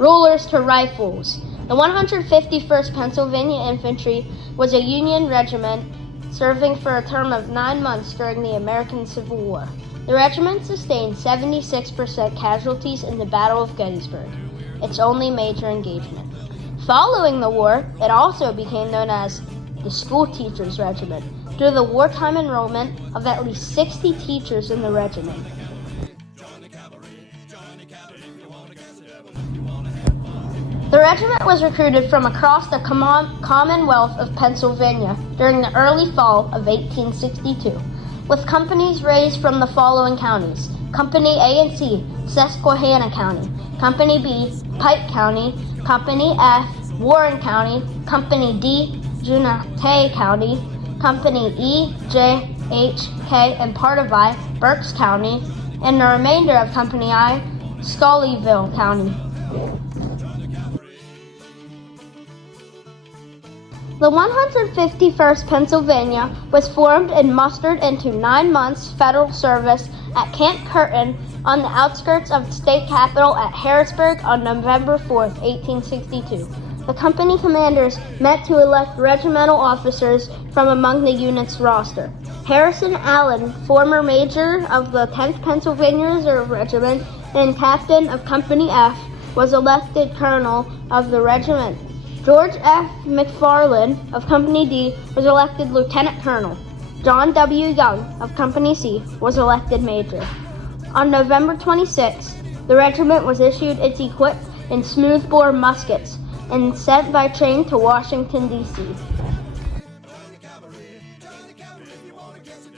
Rulers to rifles. The 151st Pennsylvania Infantry was a Union regiment serving for a term of 9 months during the American Civil War. The regiment sustained 76% casualties in the Battle of Gettysburg, its only major engagement. Following the war, it also became known as the School Teachers Regiment, due to the wartime enrollment of at least 60 teachers in the regiment. The regiment was recruited from across the Commonwealth of Pennsylvania during the early fall of 1862, with companies raised from the following counties: Company A and C, Susquehanna County; Company B, Pike County; Company F, Warren County; Company D, Junatay County; Company E, J, H, K, and part of I, Berks County; and the remainder of Company I, Scullyville County. The 151st Pennsylvania was formed and mustered into 9 months federal service at Camp Curtin on the outskirts of the state capital at Harrisburg on November 4, 1862. The company commanders met to elect regimental officers from among the unit's roster. Harrison Allen, former major of the 10th Pennsylvania Reserve Regiment and captain of Company F, was elected colonel of the regiment. George F. McFarland of Company D was elected lieutenant colonel. John W. Young of Company C was elected major. On November 26, the regiment was issued its equipped in smoothbore muskets and sent by train to Washington, D.C.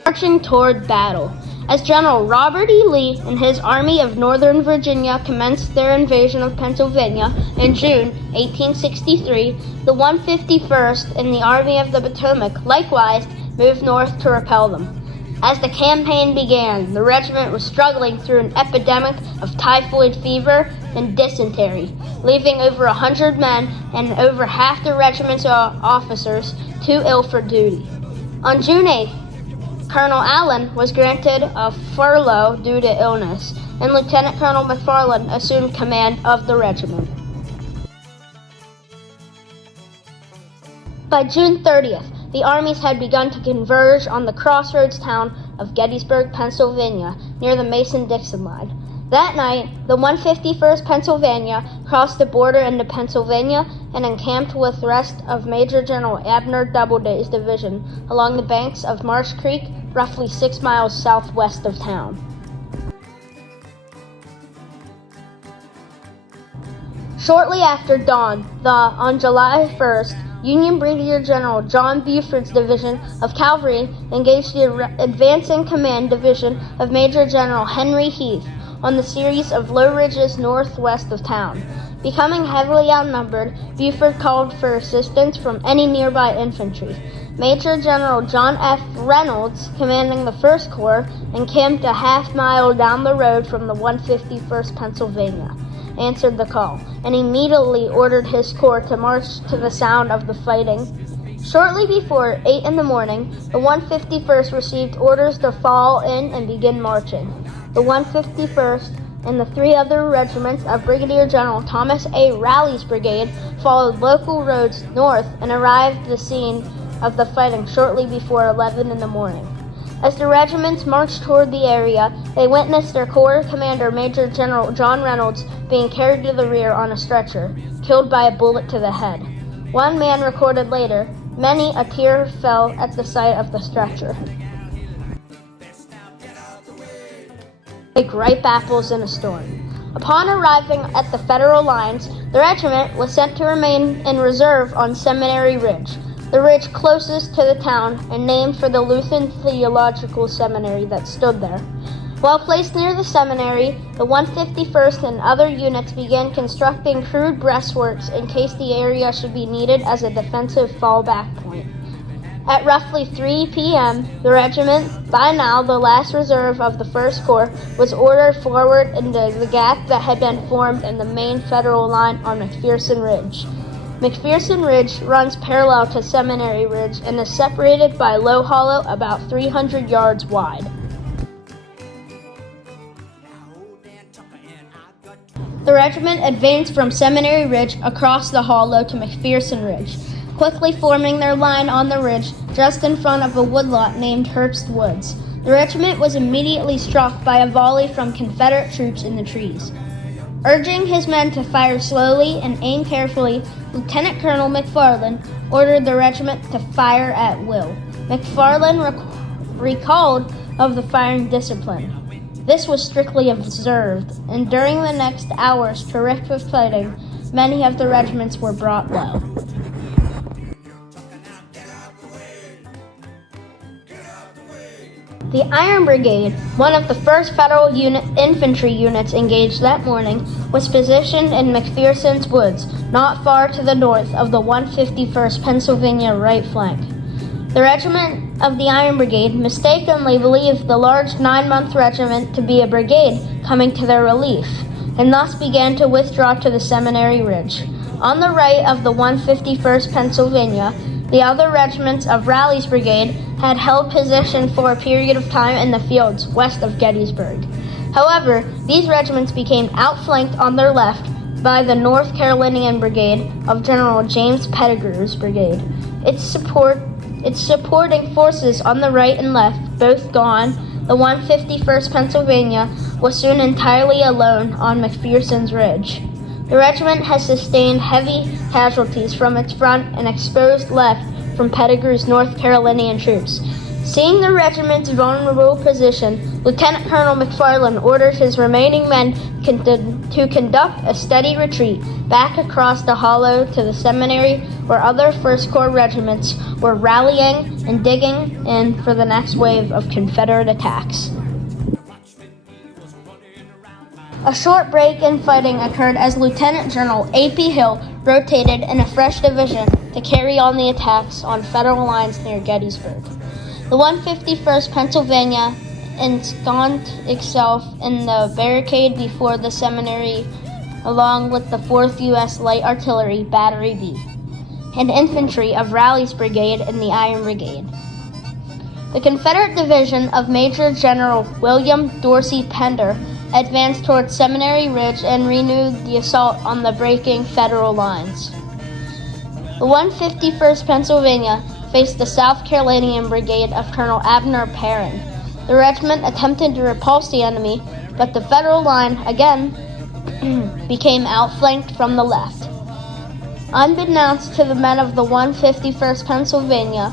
Marching toward battle. As General Robert E. Lee and his Army of Northern Virginia commenced their invasion of Pennsylvania in June 1863, the 151st and the Army of the Potomac likewise moved north to repel them. As the campaign began, the regiment was struggling through an epidemic of typhoid fever and dysentery, leaving over 100 men and over half the regiment's officers too ill for duty. On June 8th, Colonel Allen was granted a furlough due to illness, and Lieutenant Colonel McFarland assumed command of the regiment. By June 30th, the armies had begun to converge on the crossroads town of Gettysburg, Pennsylvania, near the Mason-Dixon line. That night, the 151st Pennsylvania crossed the border into Pennsylvania and encamped with the rest of Major General Abner Doubleday's division along the banks of Marsh Creek, roughly 6 miles southwest of town. Shortly after dawn, on July 1st, Union Brigadier General John Buford's division of cavalry engaged the advancing command division of Major General Henry Heath on the series of low ridges northwest of town. Becoming heavily outnumbered, Buford called for assistance from any nearby infantry. Major General John F. Reynolds, commanding the 1st Corps, encamped a half-mile down the road from the 151st Pennsylvania, answered the call, and immediately ordered his corps to march to the sound of the fighting. Shortly before 8 in the morning, the 151st received orders to fall in and begin marching. The 151st and the 3 other regiments of Brigadier General Thomas A. Rowley's brigade followed local roads north and arrived at the scene of the fighting shortly before 11 in the morning. As the regiments marched toward the area, they witnessed their corps commander, Major General John Reynolds, being carried to the rear on a stretcher, killed by a bullet to the head. One man recorded later, "Many a tear fell at the sight of the stretcher." Like ripe apples in a storm. Upon arriving at the Federal lines, the regiment was sent to remain in reserve on Seminary Ridge, the ridge closest to the town and named for the Lutheran Theological Seminary that stood there. While placed near the seminary, the 151st and other units began constructing crude breastworks in case the area should be needed as a defensive fallback point. At roughly 3 p.m., the regiment, by now the last reserve of the 1st Corps, was ordered forward into the gap that had been formed in the main Federal line on McPherson Ridge. McPherson Ridge runs parallel to Seminary Ridge and is separated by a low hollow about 300 yards wide. The The regiment advanced from Seminary Ridge across the hollow to McPherson Ridge, quickly forming their line on the ridge just in front of a woodlot named Herbst Woods. The regiment was immediately struck by a volley from Confederate troops in the trees. Urging his men to fire slowly and aim carefully, Lieutenant Colonel McFarland ordered the regiment to fire at will. McFarland recalled of the firing discipline. This was strictly observed, and during the next hour's terrific fighting, many of the regiments were brought low. The Iron Brigade, one of the first Federal infantry units engaged that morning, was positioned in McPherson's Woods, not far to the north of the 151st Pennsylvania right flank. The regiment of the Iron Brigade mistakenly believed the large 9-month regiment to be a brigade coming to their relief, and thus began to withdraw to the Seminary Ridge. On the right of the 151st Pennsylvania, the other regiments of Rowley's brigade had held position for a period of time in the fields west of Gettysburg. However, these regiments became outflanked on their left by the North Carolinian Brigade of General James Pettigrew's brigade. Its supporting forces on the right and left, both gone, the 151st Pennsylvania was soon entirely alone on McPherson's Ridge. The regiment has sustained heavy casualties from its front and exposed left from Pettigrew's North Carolinian troops. Seeing the regiment's vulnerable position, Lieutenant Colonel McFarland ordered his remaining men to conduct a steady retreat back across the hollow to the seminary, where other First Corps regiments were rallying and digging in for the next wave of Confederate attacks. A short break in fighting occurred as Lieutenant General A.P. Hill rotated in a fresh division to carry on the attacks on Federal lines near Gettysburg. The 151st Pennsylvania ensconced itself in the barricade before the seminary, along with the 4th U.S. Light Artillery, Battery B, and infantry of Rowley's brigade and the Iron Brigade. The Confederate division of Major General William Dorsey Pender advanced towards Seminary Ridge and renewed the assault on the breaking Federal lines. The 151st Pennsylvania faced the South Carolinian Brigade of Colonel Abner Perrin. The regiment attempted to repulse the enemy, but the Federal line again became outflanked from the left. Unbeknownst to the men of the 151st Pennsylvania,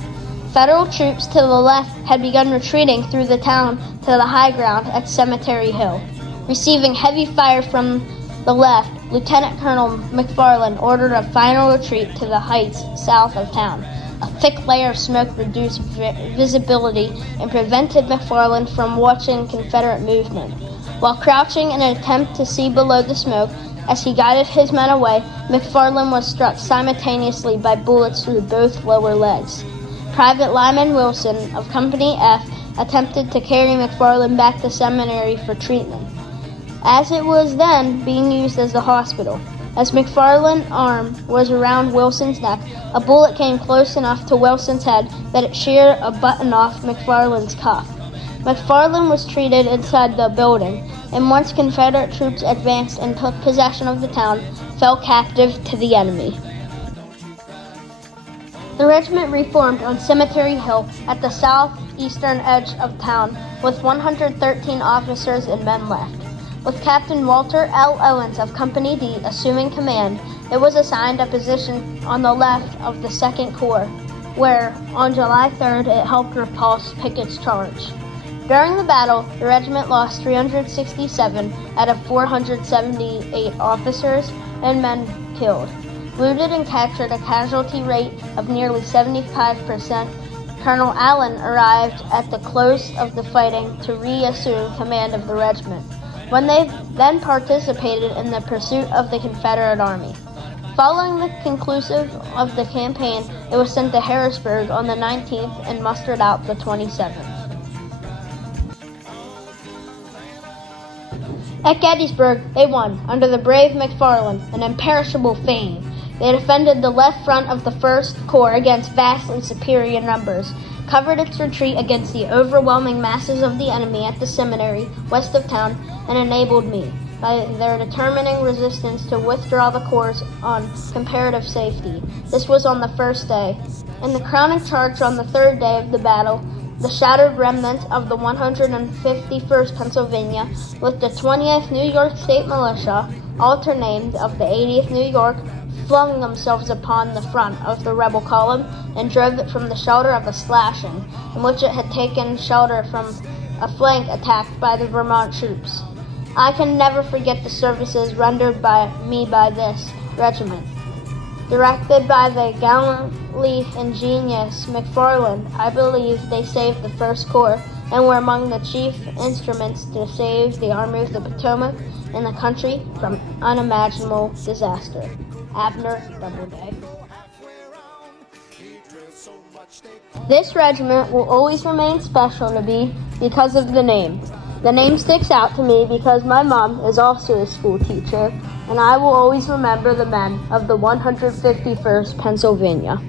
Federal troops to the left had begun retreating through the town to the high ground at Cemetery Hill. Receiving heavy fire from the left, Lieutenant Colonel McFarland ordered a final retreat to the heights south of town. A thick layer of smoke reduced visibility and prevented McFarland from watching Confederate movement. While crouching in an attempt to see below the smoke, as he guided his men away, McFarland was struck simultaneously by bullets through both lower legs. Private Lyman Wilson of Company F attempted to carry McFarland back to seminary for treatment, as it was then being used as a hospital. As McFarland's arm was around Wilson's neck, a bullet came close enough to Wilson's head that it sheared a button off McFarland's cuff. McFarland was treated inside the building, and once Confederate troops advanced and took possession of the town, fell captive to the enemy. The regiment reformed on Cemetery Hill at the southeastern edge of town, with 113 officers and men left. With Captain Walter L. Owens of Company D assuming command, it was assigned a position on the left of the 2nd Corps, where, on July 3rd, it helped repulse Pickett's charge. During the battle, the regiment lost 367 out of 478 officers and men killed. Wounded and captured a casualty rate of nearly 75%, Colonel Allen arrived at the close of the fighting to reassume command of the regiment, when they then participated in the pursuit of the Confederate Army. Following the conclusion of the campaign, it was sent to Harrisburg on the 19th and mustered out the 27th. At Gettysburg, they won, under the brave McFarland, an imperishable fame. They defended the left front of the 1st Corps against vastly superior numbers, covered its retreat against the overwhelming masses of the enemy at the seminary west of town, and enabled me, by their determining resistance to withdraw the corps on comparative safety. This was on the first day. In the crowning charge on the third day of the battle, the shattered remnant of the 151st Pennsylvania with the 20th New York State Militia, alternated of the 80th New York, flung themselves upon the front of the rebel column and drove it from the shelter of a slashing, in which it had taken shelter from a flank attacked by the Vermont troops. I can never forget the services rendered by me by this regiment. Directed by the gallantly ingenious McFarland, I believe they saved the First Corps and were among the chief instruments to save the Army of the Potomac and the country from unimaginable disaster. Abner Doubleday. This regiment will always remain special to me because of the name. The name sticks out to me because my mom is also a school teacher, and I will always remember the men of the 151st Pennsylvania.